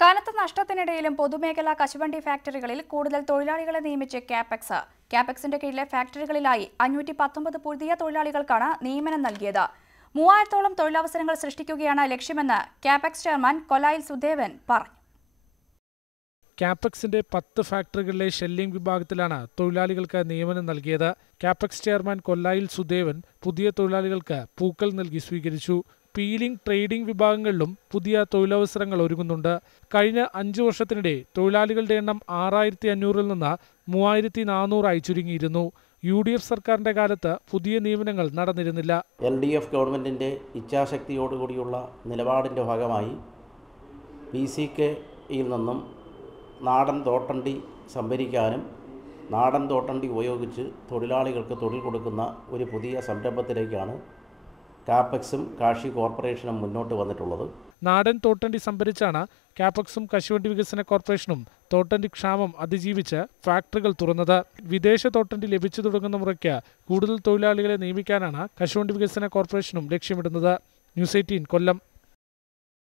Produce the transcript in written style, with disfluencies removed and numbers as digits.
കനത്ത നഷ്ടത്തിനിടയിലും പൊതുമേഖലാ കശുവണ്ടി ഫാക്ടറികളിൽ കൂടുതൽ തൊഴിലാളികളെ നിയമിച്ച് കാപെക്സ്. കാപെക്സിന്റെ കീഴിലെ ഫാക്ടറികളിലായി 519 പുതിയ തൊഴിലാളികൾക്കാണ് നിയമനം നൽകിയത്. 3000ഓളം തൊഴിലവസരങ്ങൾ സൃഷ്ടിക്കുകയാണ് ലക്ഷ്യമെന്ന് കാപെക്സ് ചെയർമാൻ കൊല്ലായിൽ സുദേവൻ പറഞ്ഞു. കാപെക്സിന്റെ 10 ഫാക്ടറികളിലെ ഷെല്ലിംഗ് വിഭാഗത്തിലാണ് തൊഴിലാളികൾക്ക് നിയമനം നൽകിയത്. കാപെക്സ് ചെയർമാൻ കൊല്ലായിൽ സുദേവൻ പുതിയ തൊഴിലാളികൾക്ക് പൂക്കൾ നൽകി സ്വീകരിച്ചു. പീലിംഗ്, ട്രേഡിംഗ് വിഭാഗങ്ങളിലും പുതിയ തൊഴിലവസരങ്ങൾ ഒരുങ്ങുന്നുണ്ട്. കഴിഞ്ഞ 5 വർഷത്തിനിടെ തൊഴിലാളികളുടെ എണ്ണം 6500-ൽ നിന്ന് 3400-ആയി ചുരുങ്ങിയിരുന്നു. UDF സർക്കാരിന്റെ കാലത്ത് പുതിയ നിയമനങ്ങൾ നടന്നിരുന്നില്ല. LDF ഗവൺമെന്റിന്റെ ഇച്ഛാശക്തിയോടുകൂടിയുള്ള നിലപാടിന്റെ ഭാഗമായി PCKയിൽ നിന്നും നാടൻ തോട്ടണ്ടി സംഭരിക്കാനും നാടൻ തോട്ടണ്ടി ഉപയോഗിച്ച് തൊഴിലാളികൾക്ക് തൊഴിൽ കൊടുക്കുന്ന ഒരു പുതിയ സംരംഭത്തിലേക്കാണ് കാപെക്സും കാർഷിക കോർപ്പറേഷനും മുന്നോട്ട് വന്നിട്ടുള്ളത്. നാടൻ തോട്ടണ്ടി സംഭരിച്ചാണ് കാപെക്സും കശുവണ്ടി വികസന കോർപ്പറേഷനും തോട്ടണ്ടി ക്ഷാമം അതിജീവിച്ച് ഫാക്ടറികൾ തുറന്നത്. വിദേശ തോട്ടണ്ടി ലഭിച്ചു തുടങ്ങുന്ന മുറയ്ക്ക് കൂടുതൽ തൊഴിലാളികളെ നിയമിക്കാനാണ് കശുവണ്ടി വികസന കോർപ്പറേഷനും ലക്ഷ്യമിടുന്നത്. ന്യൂസ് 18 കൊല്ലം.